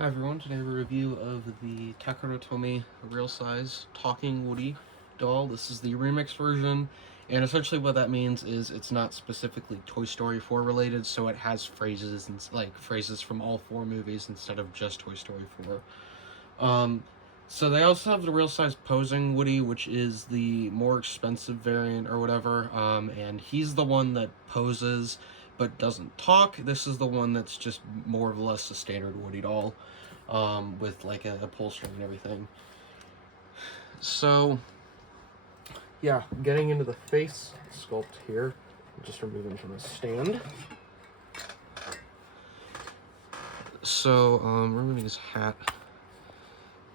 Hi everyone, today we have a review of the Takara Tomy real size talking Woody doll. This is the remix version, and essentially what that means is it's not specifically Toy Story 4 related, so it has phrases and phrases from all four movies instead of just Toy Story 4. So they also have the real size posing Woody, which is the more expensive variant or whatever, and he's the one that poses but doesn't talk. This is the one that's just more or less a standard Woody doll, with like a pull string and everything. So, yeah, getting into the face sculpt here, just removing from the stand. So, removing his hat.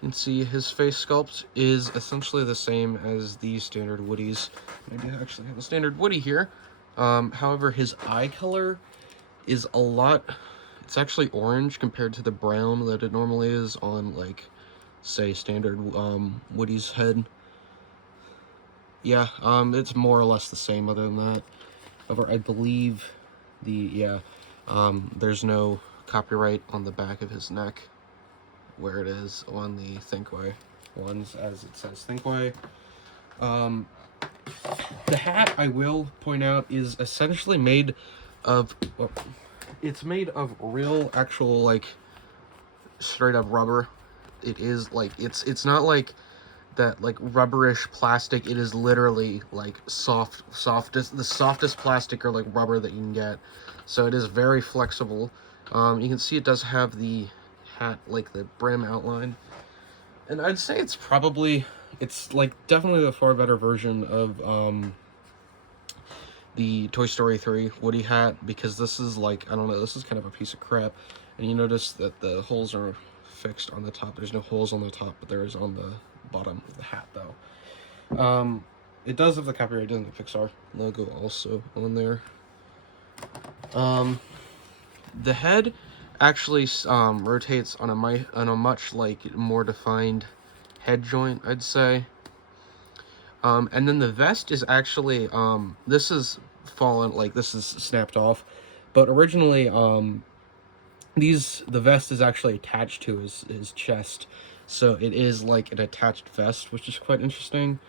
You can see his face sculpt is essentially the same as the standard Woodies. I do actually have a standard Woody here. However, his eye color is a lot... It's actually orange compared to the brown that it normally is on, like, say, standard Woody's head. Yeah, it's more or less the same other than that. However, I believe there's no copyright on the back of his neck where it is on the Thinkway ones, as it says Thinkway. The hat, I will point out, is essentially made of... Well, it's made of real, actual, like, straight up rubber. It is, like, it's not like that, like, rubberish plastic. It is literally, like, the softest plastic or, like, rubber that you can get. So it is very flexible. You can see it does have the hat, like, the brim outline. And I'd say it's like, definitely the far better version of, the Toy Story 3 Woody hat, because this is, like, I don't know, this is kind of a piece of crap. And you notice that the holes are fixed on the top. There's no holes on the top, but there is on the bottom of the hat, though. It does have the copyright and the Pixar logo also on there. The head actually rotates on a much, like, more defined head joint, I'd say. And then the vest is actually, this is fallen, like, this is snapped off, but originally, the vest is actually attached to his chest, so it is like an attached vest, which is quite interesting.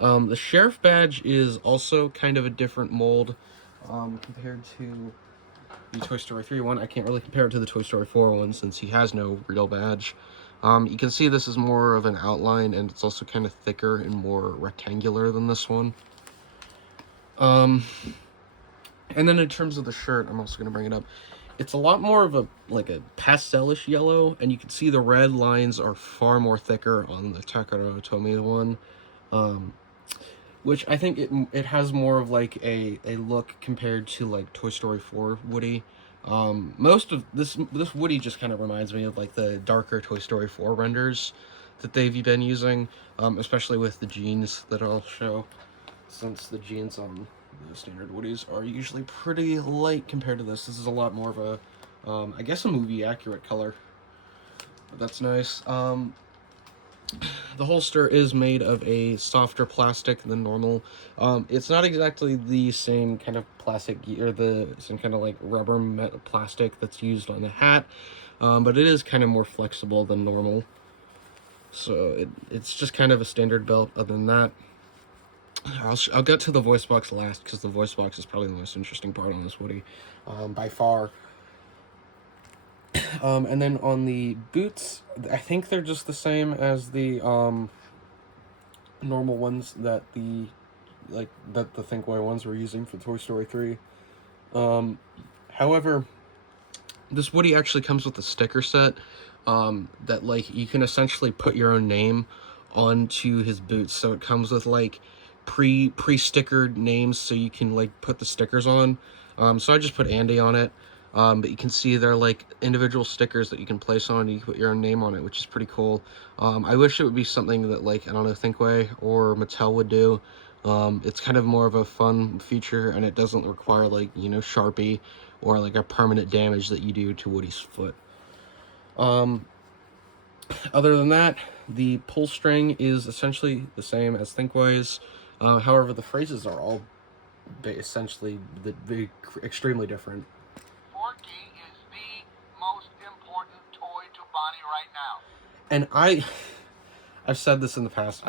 The sheriff badge is also kind of a different mold, compared to the Toy Story 3 one. I can't really compare it to the Toy Story 4 one since he has no real badge. You can see this is more of an outline, and it's also kind of thicker and more rectangular than this one. And then in terms of the shirt, I'm also going to bring it up. It's a lot more of a pastelish yellow, and you can see the red lines are far more thicker on the Takara Tomy one. Which I think it has more of like a look compared to like Toy Story 4 Woody. Most of this Woody just kind of reminds me of like the darker Toy Story 4 renders that they've been using, especially with the jeans that I'll show, since the jeans on the standard Woodies are usually pretty light compared to this. This is a lot more of a, I guess, a movie accurate color, but that's nice. The holster is made of a softer plastic than normal. It's not exactly the same kind of plastic, or the same kind of like rubber plastic that's used on the hat, but it is kind of more flexible than normal. So it's just kind of a standard belt. Other than that, I'll get to the voice box last, because the voice box is probably the most interesting part on this Woody, by far. And then on the boots, I think they're just the same as the normal ones that the Thinkway ones were using for Toy Story 3. However, this Woody actually comes with a sticker set that, like, you can essentially put your own name onto his boots. So it comes with like pre-stickered names, so you can like put the stickers on. So I just put Andy on it. But you can see they're like individual stickers that you can place on, and you can put your own name on it, which is pretty cool. I wish it would be something that, like, I don't know, Thinkway or Mattel would do. It's kind of more of a fun feature, and it doesn't require, like, you know, Sharpie or like a permanent damage that you do to Woody's foot. Other than that, the pull string is essentially the same as Thinkway's. However, the phrases are all essentially extremely different. Forky is the most important toy to Bonnie And I've said this in the past.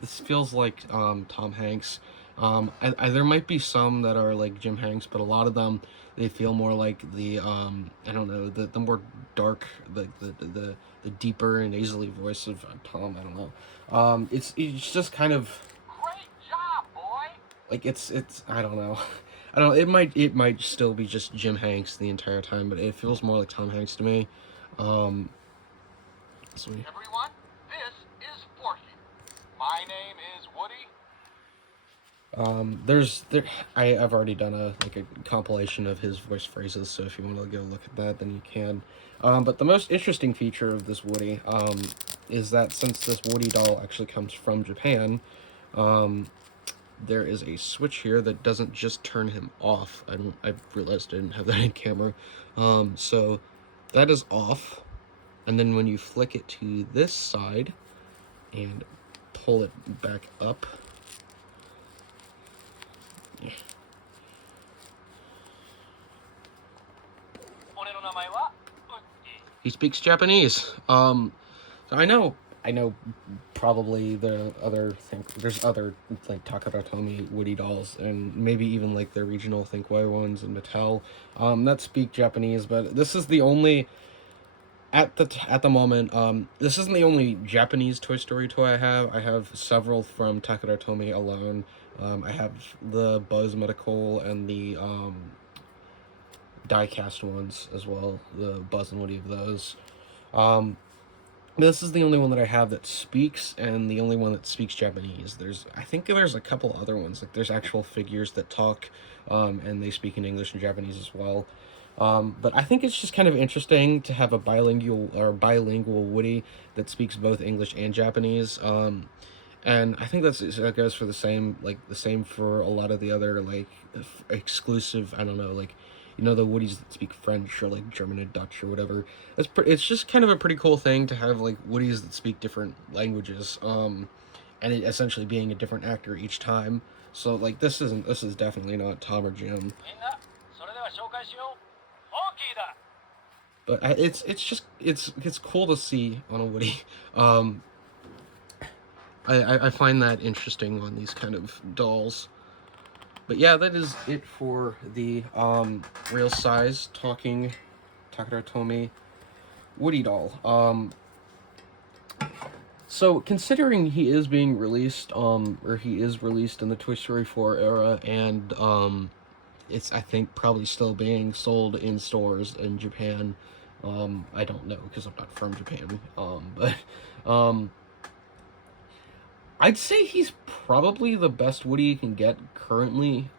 This feels like Tom Hanks. There might be some that are like Jim Hanks, but a lot of them they feel more like the I don't know, the more dark, the deeper and nasally voice of Tom. I don't know. It's just kind of Great job, boy. like it's I don't know. I don't know. It might still be just Jim Hanks the entire time, but it feels more like Tom Hanks to me. Everyone, this is Forky. My name is Woody. I've already done a compilation of his voice phrases, so if you want to go look at that, then you can. But the most interesting feature of this Woody is that since this Woody doll actually comes from Japan, there is a switch here that doesn't just turn him off. I realized I didn't have that in camera. So that is off, and then when you flick it to this side and pull it back up, he speaks Japanese. So I know probably there's other like Takara, Tomy, Woody dolls, and maybe even like the regional Thinkway ones and Mattel that speak Japanese, but this is the only at the moment, this isn't the only Japanese Toy Story toy I have. I have several from Takara Tomy alone. I have the Buzz Medical and the die-cast ones as well, the Buzz and Woody of those. This is the only one that I have that speaks, and the only one that speaks Japanese. I think there's a couple other ones, like there's actual figures that talk, and they speak in English and Japanese as well. But I think it's just kind of interesting to have a bilingual Woody that speaks both English and Japanese. And I think that goes for the same for a lot of the other like exclusive, I don't know, like, you know, the Woodies that speak French or like German and Dutch or whatever. It's just kind of a pretty cool thing to have like Woodies that speak different languages, and it essentially being a different actor each time. So like this is definitely not Tom or Jim. But it's cool to see on a Woody. I find that interesting on these kind of dolls. But yeah, that is it for the real size talking Takara Tomy Woody doll. So considering he is being released, or he is released in the Toy Story 4 era, and it's, I think, probably still being sold in stores in Japan. I don't know because I'm not from Japan. But I'd say he's probably the best Woody you can get currently.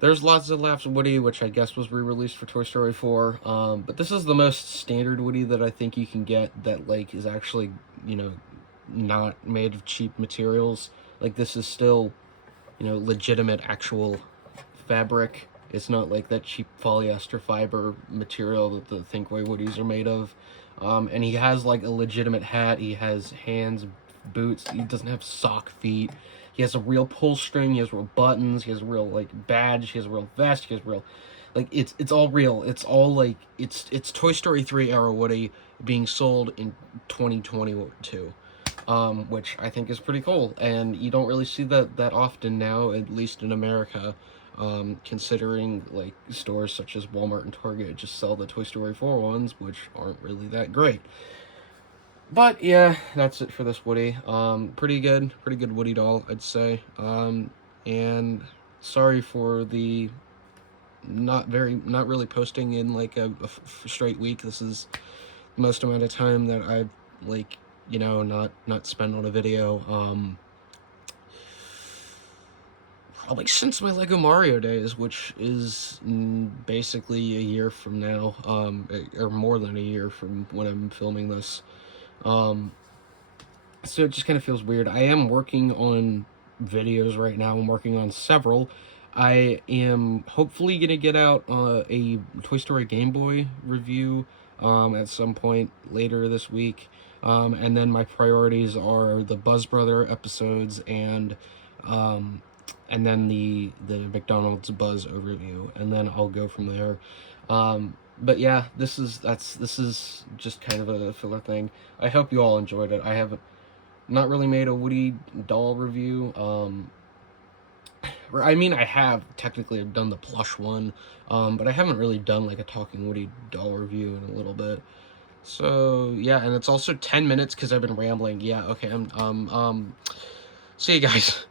There's Lots of Laughs Woody, which I guess was re-released for Toy Story 4. But this is the most standard Woody that I think you can get that, like, is actually, you know, not made of cheap materials. Like, this is still, you know, legitimate actual fabric. It's not like that cheap polyester fiber material that the Thinkway Woodies are made of. And he has like a legitimate hat. He has hands, boots. He doesn't have sock feet. He has a real pull string. He has real buttons. He has a real like badge. He has a real vest. He has real, like, it's all real. It's all like it's Toy Story 3 era Woody being sold in 2022. Which I think is pretty cool, and you don't really see that often now, at least in America, considering like stores such as Walmart and Target just sell the Toy Story 4 ones, which aren't really that great. But yeah, that's it for this Woody. Pretty good Woody doll, I'd say. And sorry for the not really posting in like a straight week. This is the most amount of time that I've, like, you know, not spent on a video, probably since my Lego Mario days, which is basically a year from now, or more than a year from when I'm filming this. So it just kind of feels weird. I am working on videos right now. I'm working on several. I am hopefully gonna get out a Toy Story Game Boy review at some point later this week. And then my priorities are the Buzz Brother episodes and then the McDonald's Buzz overview, and then I'll go from there. But yeah, this is just kind of a filler thing. I hope you all enjoyed it. I have not really made a Woody doll review. I mean, I have technically done the plush one, but I haven't really done like a talking Woody doll review in a little bit. So yeah, and it's also 10 minutes because I've been rambling. Yeah, okay. See you guys.